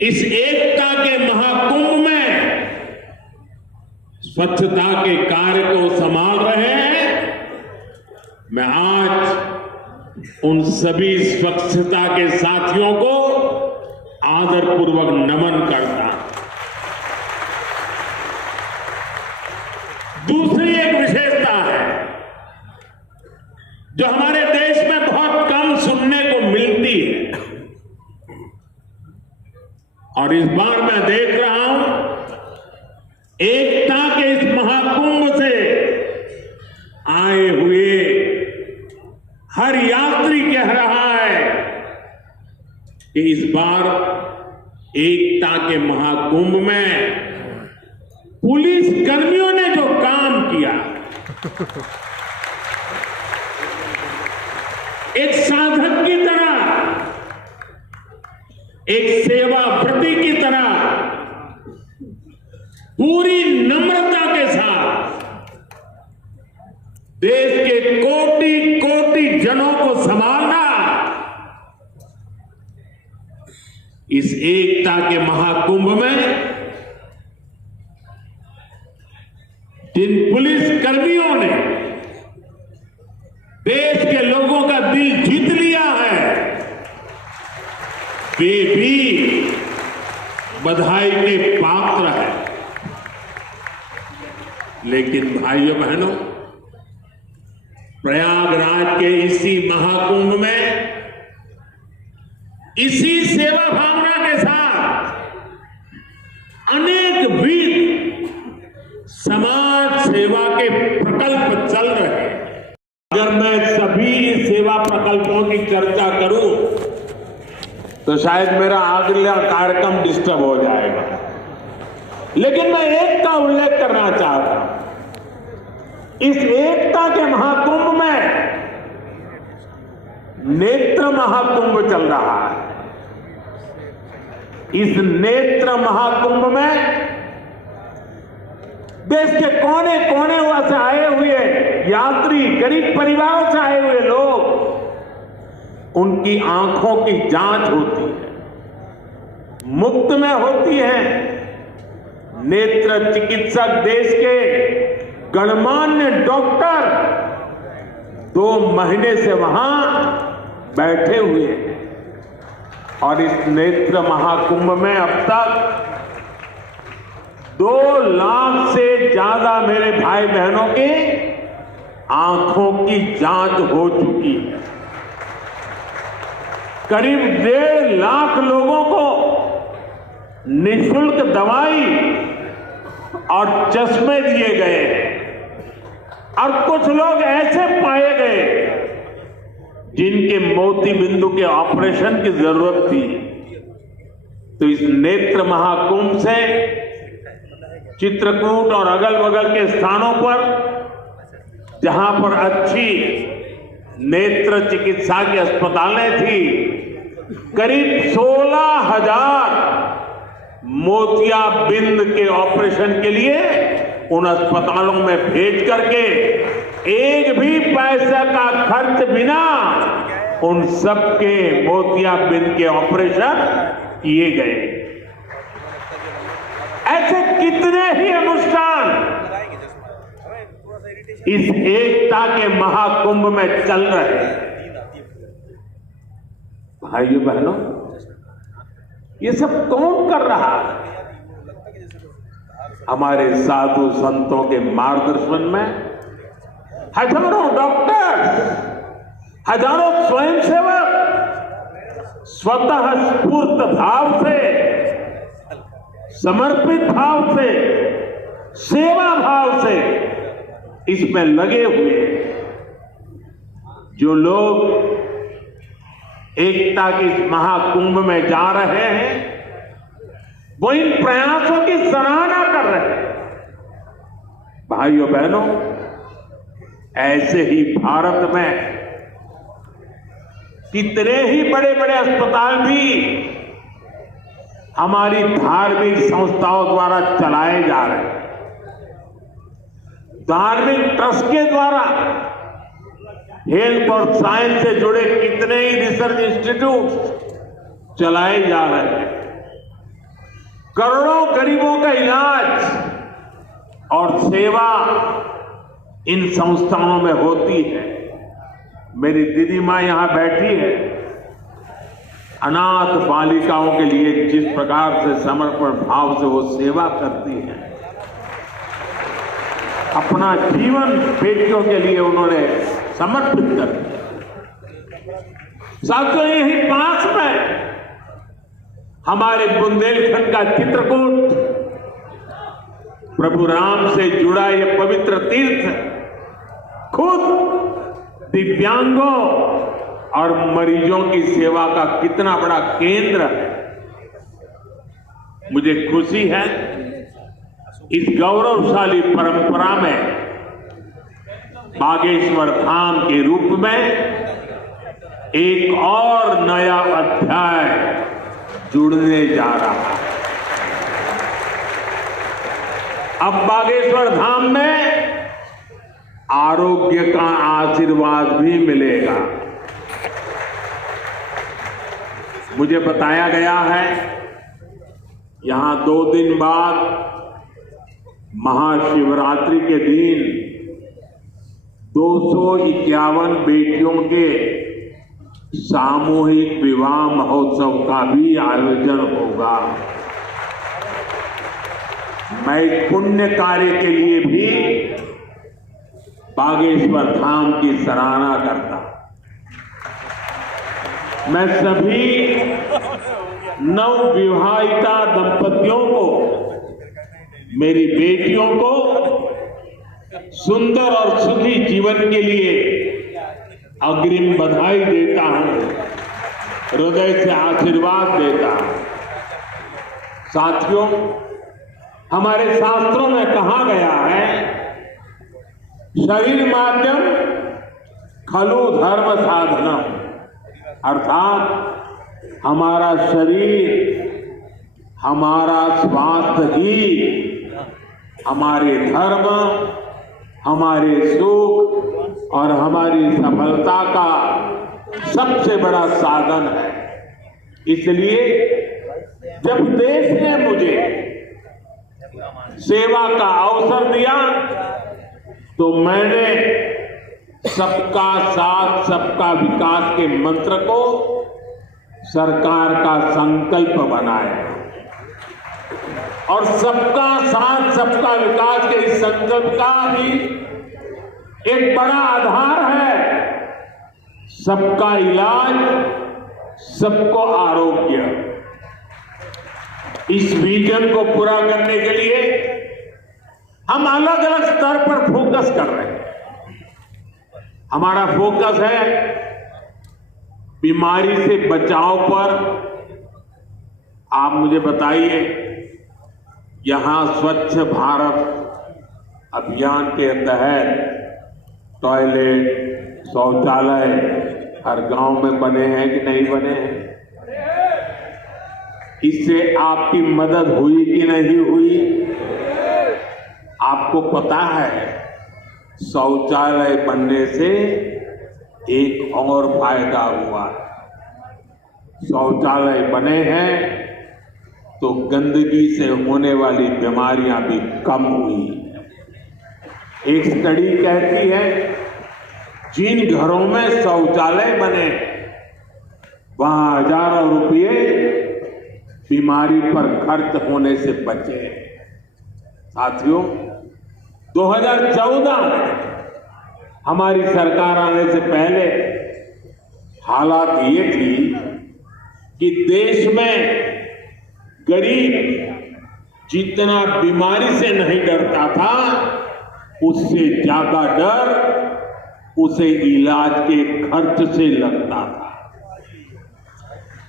इस एकता के महाकुंभ में स्वच्छता के कार्य को संभाल रहे हैं, मैं आज उन सभी स्वच्छता के साथियों को आदरपूर्वक नमन करता हूं। दूसरी एक विशेषता है जो हमारे देश में बहुत कम सुनने को मिलती है, और इस बार मैं देख रहा हूं एकता के इस महाकुंभ से आए हुए हर यात्री कह रहा है कि इस बार एकता के महाकुंभ में पुलिस कर्मियों ने जो काम किया, एक साधक की तरह, एक सेवाव्रती की तरह पूरी नम्रता के साथ देश के कोटि कोटि जनों को संभालना इस एकता के महाकुंभ में जिन पुलिस कर्मियों ने देश के लोगों का दिल जीत लिया है, वे भी बधाई के पात्र हैं। लेकिन भाइयों बहनों, प्रयागराज के इसी महाकुंभ में इसी सेवा भावना के साथ अनेक विध समाज सेवा के प्रकल्प चल रहे हैं। अगर मैं सभी सेवा प्रकल्पों की चर्चा करूं तो शायद मेरा अगला कार्यक्रम डिस्टर्ब हो जाएगा, लेकिन मैं एक का उल्लेख करना चाहता हूं। इस एकता के महाकुंभ में नेत्र महाकुंभ चल रहा है। इस नेत्र महाकुंभ में देश के कोने कोने से आए हुए यात्री, गरीब परिवारों से आए हुए लोग, उनकी आंखों की जांच होती है, मुफ्त में होती है। नेत्र चिकित्सक देश के गणमान्य डॉक्टर 2 महीने से वहां बैठे हुए हैं, और इस नेत्र महाकुंभ में अब तक 2 लाख से ज्यादा मेरे भाई बहनों की आंखों की जांच हो चुकी है। करीब 1.5 लाख लोगों को निःशुल्क दवाई और चश्मे दिए गए, और कुछ लोग ऐसे पाए गए जिनके मोती बिंदु के ऑपरेशन की जरूरत थी। तो इस नेत्र महाकुंभ से चित्रकूट और अगल बगल के स्थानों पर जहां पर अच्छी नेत्र चिकित्सा की अस्पतालें थी, करीब 16,000 मोतियाबिंद के ऑपरेशन के लिए उन अस्पतालों में भेज करके एक भी पैसे का खर्च बिना उन सबके मोतियाबिंद के ऑपरेशन किए गए। ऐसे कितने ही अनुष्ठान इस एकता के महाकुंभ में चल रहे हैं। भाइयों बहनों, ये सब कौन कर रहा है? हमारे साधु संतों के मार्गदर्शन में हजारों डॉक्टर, हजारों स्वयंसेवक स्वतः स्फूर्त भाव से, समर्पित भाव से, सेवा भाव से इसमें लगे हुए। जो लोग एकता के इस महाकुंभ में जा रहे हैं, वो इन प्रयासों की सराहना कर रहे हैं। भाइयों बहनों, ऐसे ही भारत में कितने ही बड़े बड़े अस्पताल भी हमारी धार्मिक संस्थाओं द्वारा चलाए जा रहे हैं। धार्मिक ट्रस्ट के द्वारा हेल्थ और साइंस से जुड़े कितने ही रिसर्च इंस्टीट्यूट चलाए जा रहे हैं। करोड़ों गरीबों का इलाज और सेवा इन संस्थानों में होती है। मेरी दीदी मां यहां बैठी है, अनाथ बालिकाओं के लिए जिस प्रकार से समर्पण भाव से वो सेवा करती है, अपना जीवन बेटियों के लिए उन्होंने समर्पित कर दिया। साथियों, यही पास में हमारे बुंदेलखंड का चित्रकूट, प्रभु राम से जुड़ा ये पवित्र तीर्थ खुद दिव्यांगों और मरीजों की सेवा का कितना बड़ा केंद्र है। मुझे खुशी है इस गौरवशाली परंपरा में बागेश्वर धाम के रूप में एक और नया अध्याय जुड़ने जा रहा है। अब बागेश्वर धाम में आरोग्य का आशीर्वाद भी मिलेगा। मुझे बताया गया है यहां 2 दिन बाद महाशिवरात्रि के दिन 251 बेटियों के सामूहिक विवाह महोत्सव का भी आयोजन होगा। मैं एक पुण्य कार्य के लिए भी बागेश्वर धाम की सराहना करता हूं। मैं सभी नवविवाहिता दंपतियों को, मेरी बेटियों को सुंदर और सुखी जीवन के लिए अग्रिम बधाई देता हूं, हृदय से आशीर्वाद देता हूं। साथियों, हमारे शास्त्रों में कहा गया है, शरीर माध्यम खलु धर्म साधनम, अर्थात हमारा शरीर, हमारा स्वास्थ्य ही हमारे धर्म, हमारे सुख और हमारी सफलता का सबसे बड़ा साधन है। इसलिए जब देश ने मुझे सेवा का अवसर दिया तो मैंने सबका साथ सबका विकास के मंत्र को सरकार का संकल्प बनाया और सबका साथ सबका विकास के इस संकल्प का भी एक बड़ा आधार है सबका इलाज, सबको आरोग्य। इस विजन को पूरा करने के लिए हम अलग अलग स्तर पर फोकस कर रहे हैं। हमारा फोकस है बीमारी से बचाव पर। आप मुझे बताइए, यहां स्वच्छ भारत अभियान के तहत टॉयलेट, शौचालय हर गांव में बने हैं कि नहीं बने हैं? इससे आपकी मदद हुई कि नहीं हुई? आपको पता है शौचालय बनने से एक और फायदा हुआ है। शौचालय बने हैं तो गंदगी से होने वाली बीमारियां भी कम हुई। एक स्टडी कहती है जिन घरों में शौचालय बने वहां हजारों रुपये बीमारी पर खर्च होने से बचे। साथियों, 2014 में हमारी सरकार आने से पहले हालात ये थी कि देश में गरीब जितना बीमारी से नहीं डरता था, उससे ज्यादा डर उसे इलाज के खर्च से लगता था।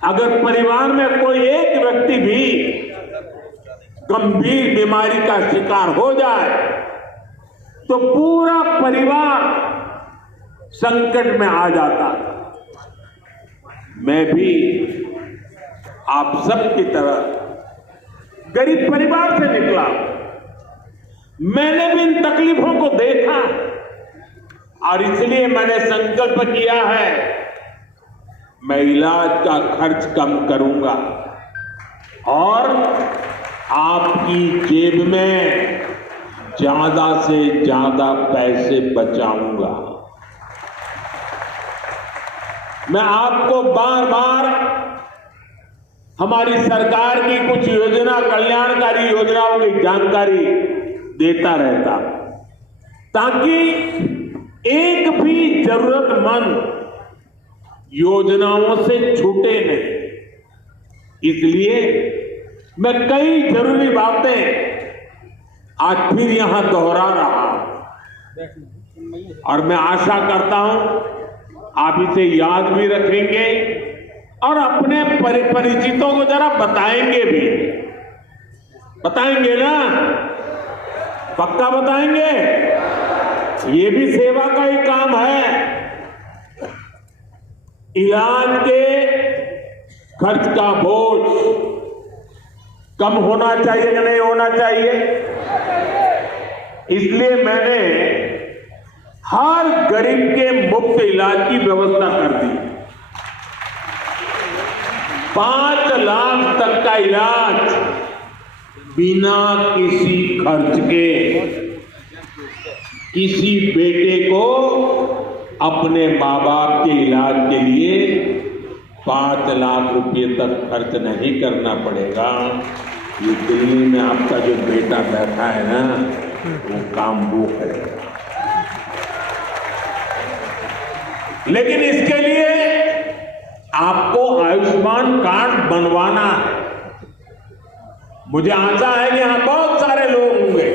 अगर परिवार में कोई एक व्यक्ति भी गंभीर बीमारी का शिकार हो जाए तो पूरा परिवार संकट में आ जाता। मैं भी आप सबकी तरह गरीब परिवार से निकला, मैंने भी इन तकलीफों को देखा और इसलिए मैंने संकल्प किया है मैं इलाज का खर्च कम करूंगा और आपकी जेब में ज्यादा से ज्यादा पैसे बचाऊंगा। मैं आपको बार बार हमारी सरकार की कुछ योजना, कल्याणकारी योजनाओं की जानकारी देता रहता ताकि एक भी जरूरतमंद योजनाओं से छूटे नहीं। इसलिए मैं कई जरूरी बातें आज फिर यहां दोहरा रहा हूं और मैं आशा करता हूं आप इसे याद भी रखेंगे और अपने परिचितों को जरा बताएंगे भी। बताएंगे ना? पक्का बताएंगे? ये भी सेवा का ही काम है। इलाज के खर्च का बोझ कम होना चाहिए कि नहीं होना चाहिए? इसलिए मैंने हर गरीब के मुफ्त इलाज की व्यवस्था कर दी। 5 लाख तक का इलाज बिना किसी खर्च के किसी बेटे को अपने माँ बाप के इलाज के लिए 5 लाख रुपए तक खर्च नहीं करना पड़ेगा। ये दिल्ली में आपका जो बेटा बैठा है ना, वो काम वो करेगा। लेकिन इसके लिए आपको आयुष्मान कार्ड बनवाना है। मुझे आशा है कि यहां बहुत सारे लोग होंगे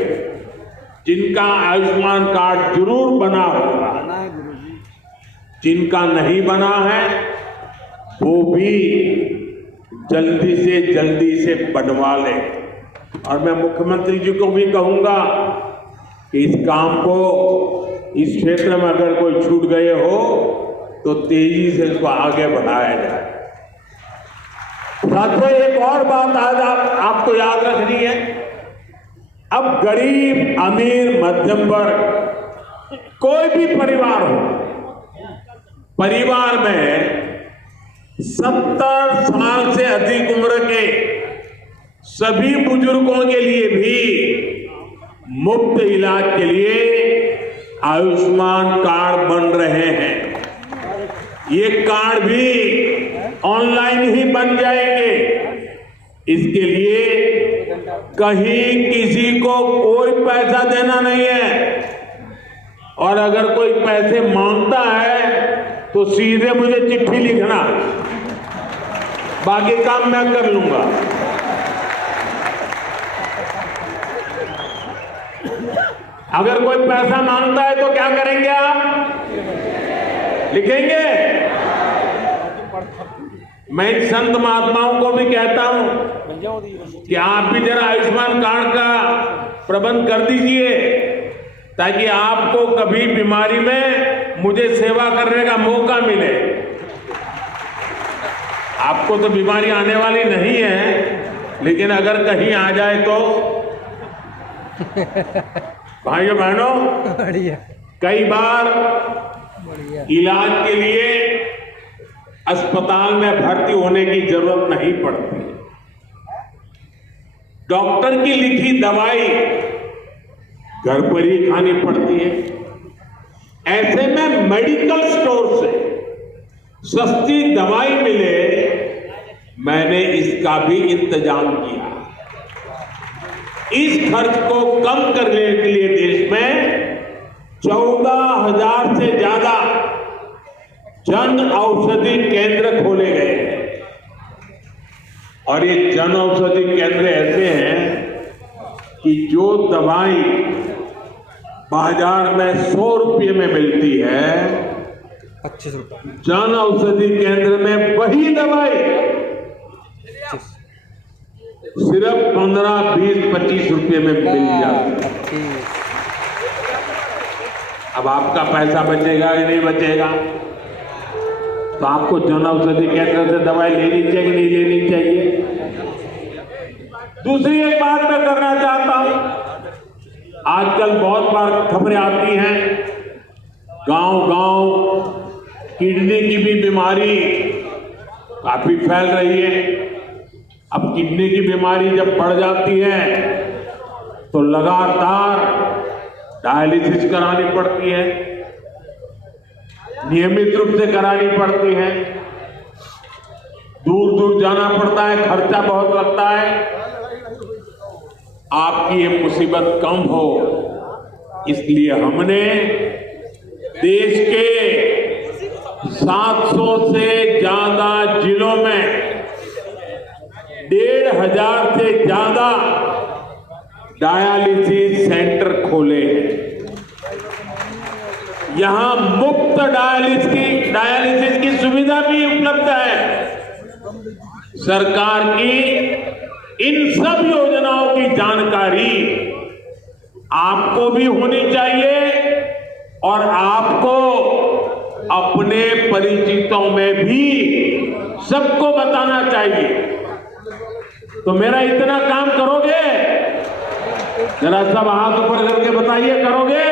जिनका आयुष्मान कार्ड जरूर बना होगा। जिनका नहीं बना है वो भी जल्दी से बनवा ले। और मैं मुख्यमंत्री जी को भी कहूंगा कि इस काम को, इस क्षेत्र में अगर कोई छूट गए हो तो तेजी से इसको आगे बढ़ाया जाए। साथियों, एक और बात आज आपको याद रखनी है। अब गरीब, अमीर, मध्यम वर्ग, कोई भी परिवार हो, परिवार में 70 साल से अधिक उम्र के सभी बुजुर्गों के लिए भी मुफ्त इलाज के लिए आयुष्मान कार्ड बन रहे हैं। ये कार्ड भी ऑनलाइन ही बन जाएंगे। इसके लिए कहीं किसी को कोई पैसा देना नहीं है और अगर कोई पैसे मांगता है तो सीधे मुझे चिट्ठी लिखना, बाकी काम मैं कर लूंगा। अगर कोई पैसा मांगता है तो क्या करेंगे आप? लिखेंगे? मैं इन संत महात्माओं को भी कहता हूं कि आप भी जरा आयुष्मान कार्ड का प्रबंध कर दीजिए ताकि आपको कभी बीमारी में मुझे सेवा करने का मौका मिले। आपको तो बीमारी आने वाली नहीं है, लेकिन अगर कहीं आ जाए तो भाइयों बहनों, कई बार इलाज के लिए अस्पताल में भर्ती होने की जरूरत नहीं पड़ती। डॉक्टर की लिखी दवाई घर पर ही खानी पड़ती है। ऐसे में मेडिकल स्टोर से सस्ती दवाई मिले, मैंने इसका भी इंतजाम किया। इस खर्च को कम करने के लिए देश में 14,000 से ज्यादा जन औषधि केंद्र खोले गए हैं। और ये जन औषधि केंद्र ऐसे हैं कि जो दवाई बाजार में 100 रुपये में मिलती है, ₹25। जन औषधि केंद्र में वही दवाई सिर्फ 15, 20, 25 रुपए में मिल जाती। अब आपका पैसा बचेगा या नहीं बचेगा? तो आपको जन औषधि केंद्र से दवाई लेनी चाहिए नहीं लेनी चाहिए? दूसरी एक बात मैं करना चाहता हूं, आजकल बहुत बार खबरें आती हैं गांव-गांव किडनी की भी बीमारी काफी फैल रही है। अब किडनी की बीमारी जब बढ़ जाती है तो लगातार डायलिसिस करानी पड़ती है, नियमित रूप से करानी पड़ती है, दूर दूर जाना पड़ता है, खर्चा बहुत लगता है। आपकी ये मुसीबत कम हो इसलिए हमने देश के 700 से ज्यादा जिलों में 1,500 से ज्यादा डायलिसिस सेंटर खोले हैं। यहां मुफ्त डायलिसिस की सुविधा भी उपलब्ध है। सरकार की इन सब योजनाओं की जानकारी आपको भी होनी चाहिए और आपको अपने परिचितों में भी सबको बताना चाहिए। तो मेरा इतना काम करोगे? जरा सब हाथ ऊपर करके बताइए, करोगे?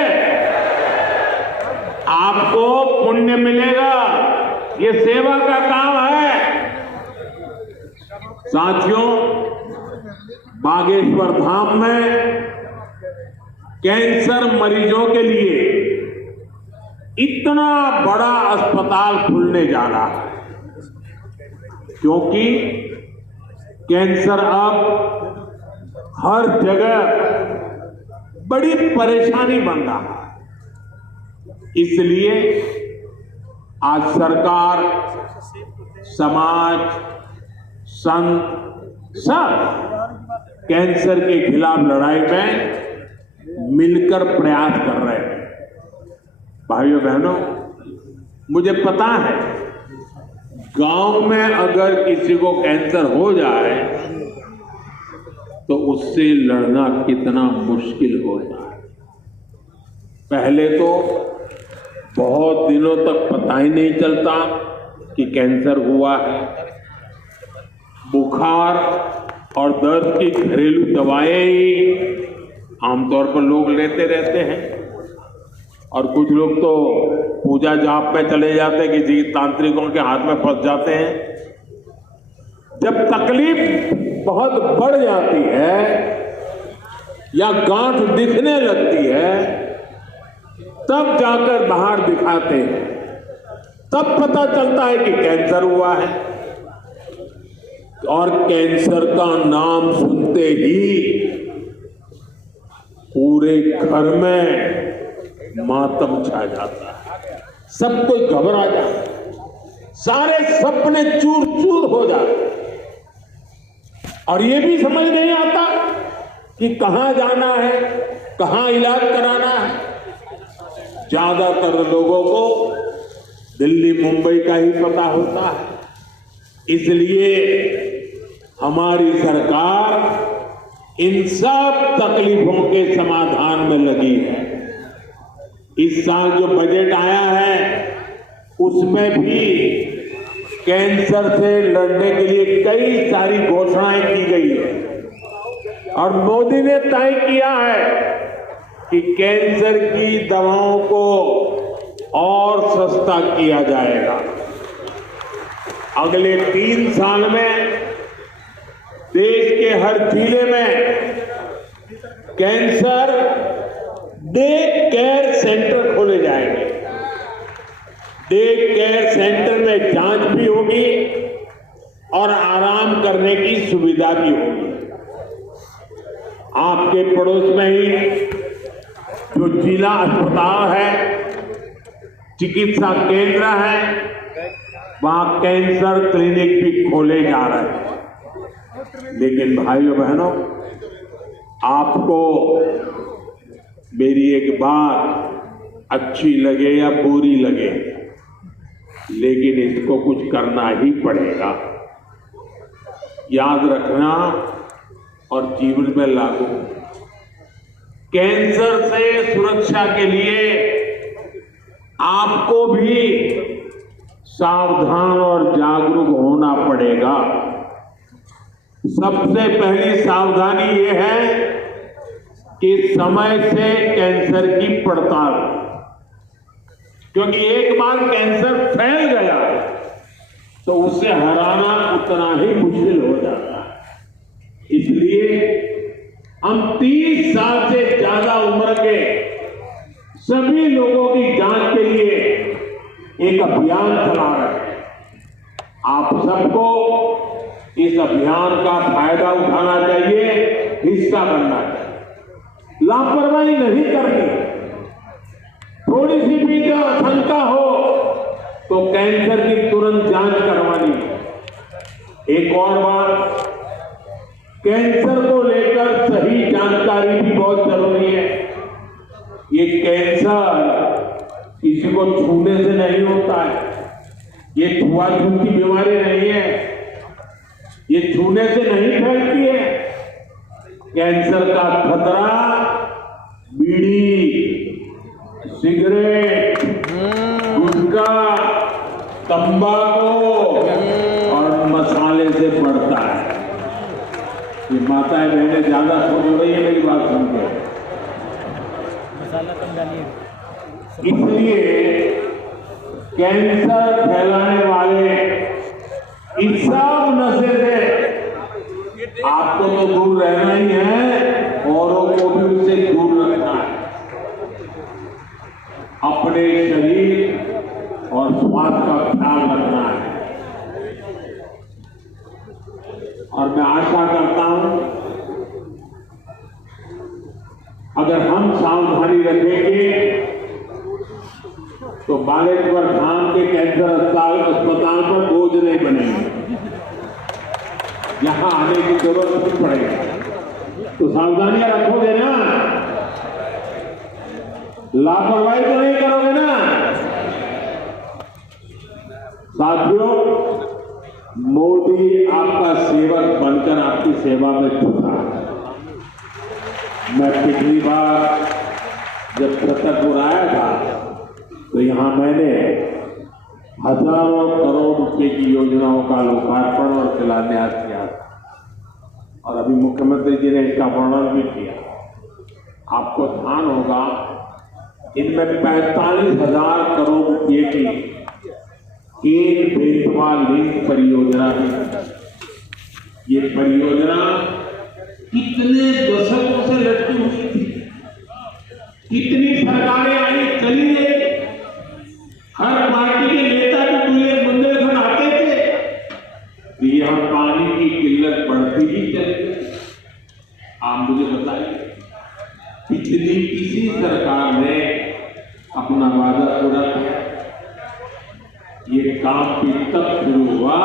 आपको पुण्य मिलेगा, ये सेवा का काम है। साथियों, बागेश्वर धाम में कैंसर मरीजों के लिए इतना बड़ा अस्पताल खुलने जा रहा है क्योंकि कैंसर अब हर जगह बड़ी परेशानी बन रहा है। इसलिए आज सरकार, समाज, संत सब कैंसर के खिलाफ लड़ाई में मिलकर प्रयास कर रहे हैं। भाइयों बहनों, मुझे पता है गांव में अगर किसी को कैंसर हो जाए तो उससे लड़ना कितना मुश्किल होता है। पहले तो बहुत दिनों तक पता ही नहीं चलता कि कैंसर हुआ है। बुखार और दर्द की घरेलू दवाएं ही आमतौर पर लोग लेते रहते हैं और कुछ लोग तो पूजा जाप में चले जाते हैं, किसी तांत्रिकों के हाथ में फंस जाते हैं। जब तकलीफ बहुत बढ़ जाती है या गांठ दिखने लगती है तब जाकर बाहर दिखाते हैं, तब पता चलता है कि कैंसर हुआ है। और कैंसर का नाम सुनते ही पूरे घर में मातम छा जाता है, सब कोई घबरा जाता है, सारे सपने चूर चूर हो जाते हैं और ये भी समझ नहीं आता कि कहां जाना है, कहां इलाज कराना है। ज्यादातर लोगों को दिल्ली मुंबई का ही पता होता है। इसलिए हमारी सरकार इन सब तकलीफों के समाधान में लगी है। इस साल जो बजट आया है उसमें भी कैंसर से लड़ने के लिए कई सारी घोषणाएं की गई है और मोदी ने तय किया है कि कैंसर की दवाओं को और सस्ता किया जाएगा। अगले 3 साल में देश के हर जिले में कैंसर डे केयर सेंटर खोले जाएंगे। डे केयर सेंटर में जांच भी होगी और आराम करने की सुविधा भी होगी। आपके पड़ोस में ही जो जिला अस्पताल है, चिकित्सा केंद्र है, वहां कैंसर क्लिनिक भी खोले जा रहे हैं। लेकिन भाइयों बहनों, आपको मेरी एक बात अच्छी लगे या बुरी लगे, लेकिन इसको कुछ करना ही पड़ेगा। याद रखना और जीवन में लागू। कैंसर से सुरक्षा के लिए आपको भी सावधान और जागरूक होना पड़ेगा। सबसे पहली सावधानी ये है कि समय से कैंसर की पड़ताल, क्योंकि एक बार कैंसर फैल गया तो उसे हराना उतना ही मुश्किल हो जाता है। इसलिए हम 30 साल से ज्यादा उम्र के सभी लोगों की जांच के लिए एक अभियान चला रहे हैं। आप सबको इस अभियान का फायदा उठाना चाहिए, हिस्सा बनना चाहिए। लापरवाही नहीं करनी। थोड़ी सी भी शंका हो तो कैंसर की तुरंत जांच करवानी। एक और बात, कैंसर को लेकर सही जानकारी भी बहुत जरूरी है। ये कैंसर किसी को छूने से नहीं होता है। ये छुआछूत की बीमारी नहीं है, ये छूने से नहीं फैलती है। कैंसर का खतरा बीड़ी, सिगरेट, गुटखा, तंबाकू और मसाले से बढ़ता है। ये माताएं बहनें ज्यादा सोच रही है मेरी बात सुनकर। इसलिए कैंसर फैलाने वाले इस सब नशे से आपको तो दूर रहना ही है, औरों को भी उससे दूर रखना है। अपने शरीर और स्वास्थ्य का ख्याल रखना है। और मैं आशा करता हूं अगर हम सावधानी रखेंगे तो बालेश्वर धाम के कैंसर अस्पताल पर बोझ नहीं बनेंगे, यहां आने की जरूरत नहीं पड़ेगी। तो सावधानियां रखोगे ना, लापरवाही तो नहीं करोगे ना। साथियों, मोदी आपका सेवक बनकर आपकी सेवा में जुटा। मैं पिछली बार जब छतरपुर आया था तो यहां मैंने हजारों करोड़ रुपए की योजनाओं का लोकार्पण और शिलान्यास किया और अभी मुख्यमंत्री जी ने इसका वर्णन भी किया। आपको ध्यान होगा इनमें 45,000 करोड़ रुपए की एक बेतवा लिंक परियोजना है। ये परियोजना कितने दशकों से लटकी हुई थी, कितनी सरकारें आई चली गई, हर पार्टी के नेता भी बुंदेलखंड आते थे, यहां पानी की किल्लत बढ़ती ही चली गई। आप मुझे बताइए किसी सरकार ने अपना वादा पूरा किया? ये काम भी तब शुरू हुआ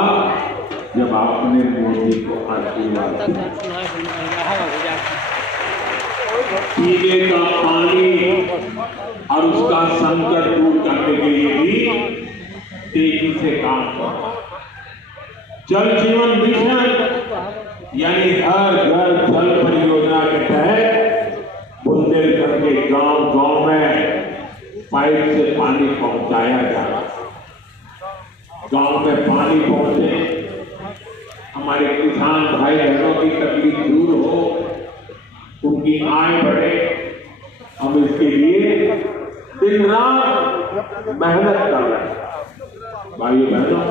जब आपने मोदी को आशीर्वाद दिया। पीने का पानी और उसका संकट दूर करने के लिए भी तेजी से काम करो। जल जीवन मिशन यानी हर घर जल परियोजना के तहत बुंदेलखंड के गांव-गांव में पाइप से पानी पहुंचाया जा रहा है। गांव में पानी पहुंचे, हमारे किसान भाई बहनों की तकलीफ दूर हो, उनकी आय बढ़े। हम इसके लिए दिन रात मेहनत कर रहे हैं। भाई बहनों,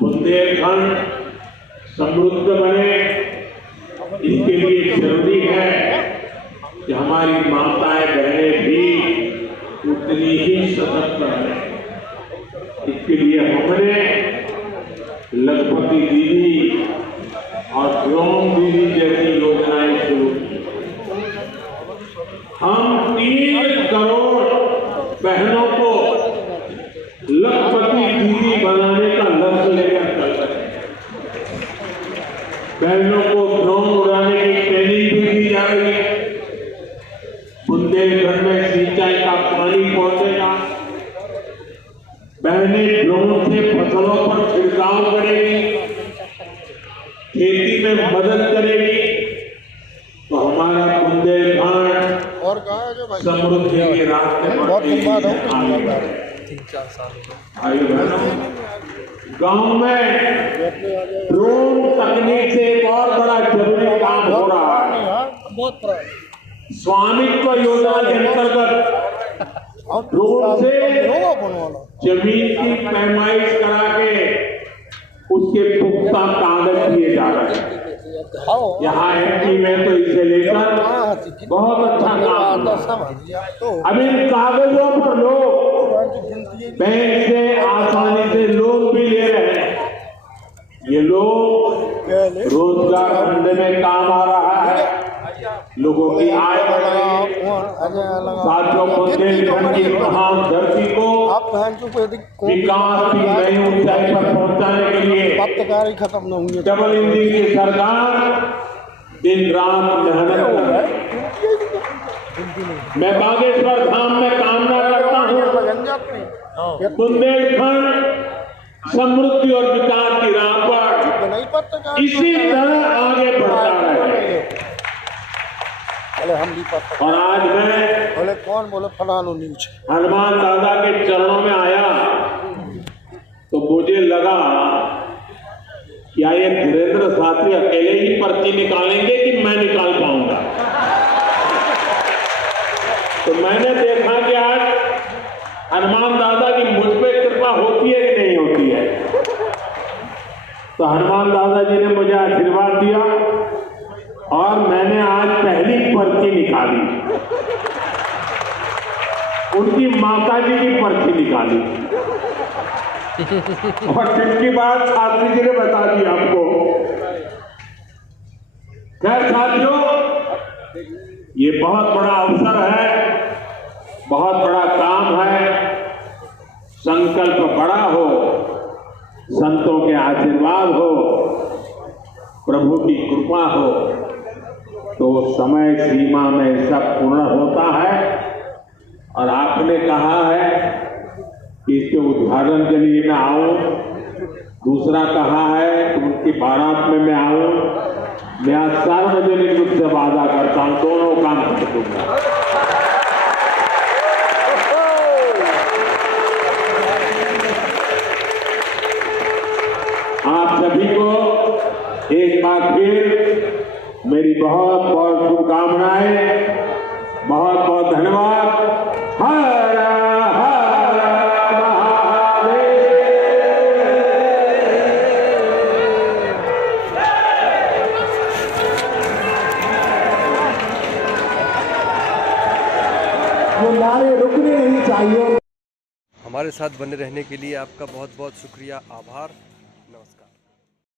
बुंदेलखंड समृद्ध बने, इसके लिए जरूरी है कि हमारी माताएं बहनें भी उतनी ही सशक्त बने। इसके लिए हमने लखपति दीदी और ड्रोन दीदी जैसी योजनाएं शुरू की। हम 3 करोड़ बहनों को लखपति दीदी बनाने का लक्ष्य लेकर चल रहे हैं। बहनों को ड्रोन उड़ाने की ट्रेनिंग भी दी जा रही है। बुंदेलखंड में सिंचाई का पानी पहुंचेगा। बहनें ड्रोन बचाव करेगी, खेती में मदद करेगी, तो हमारा बुंदेलखंड समृद्धि के रास्ते पर आगे बढ़ेगा। 3-4 साल हो गए। भाई बहनों, गांव में ड्रोन तकनीक से एक और बड़ा जरूरी काम हो रहा है। स्वामित्व योजना के अंतर्गत ड्रोन से जमीन की पैमाइश करा के उसके पुख्ता कागज किए जा रहे हैं। यहाँ एमपी में तो इसे लेकर बहुत अच्छा काम अब इन कागजों पर लोग बैंक से आसानी से लोन भी ले रहे हैं। ये लोग रोजगार धंधे में काम आ रहा है, लोगों की आय बढ़ रही है। साथियों, बुंदेलखंड की महान धरती को विकास की नई ऊंचाई पर पहुंचाने के लिए डबल इंजन की सरकार दिन रात मेहनत कर रही है। मैं बागेश्वर धाम में कामना करता हूँ बुंदेलखंड समृद्धि और विकास की राह पर इसी तरह आगे बढ़ता रहे। और आज मैं हनुमान दादा के चरणों में आया तो मुझे लगा क्या ये धीरेन्द्र साथी अकेले ही पर्ची निकालेंगे कि मैं निकाल पाऊंगा। तो मैंने देखा कि आज हनुमान दादा की मुझ पे कृपा होती है कि नहीं होती है। तो हनुमान दादा जी ने मुझे आशीर्वाद दिया और मैंने आज पहली पर्ची निकाली, उनकी माता जी की पर्ची निकाली और जिसकी बात छात्री जी ने बता दी आपको। खैर साथियों, ये बहुत बड़ा अवसर है, बहुत बड़ा काम है। संकल्प बड़ा हो, संतों के आशीर्वाद हो, प्रभु की कृपा हो तो समय सीमा में सब पूर्ण होता है। और आपने कहा है कि इसके उद्घाटन के लिए मैं आऊं, दूसरा कहा है कि उनकी बारात में मैं आऊं। मैं आज सार्वजनिक रूप से वादा करता हूं, दोनों काम कर दूंगा। आप सभी को एक बार फिर मेरी बहुत बहुत शुभकामनाएं, बहुत बहुत धन्यवाद। हर हर महादेव। वो नारे रुकने नहीं चाहिए। हमारे साथ बने रहने के लिए आपका बहुत बहुत शुक्रिया, आभार, नमस्कार।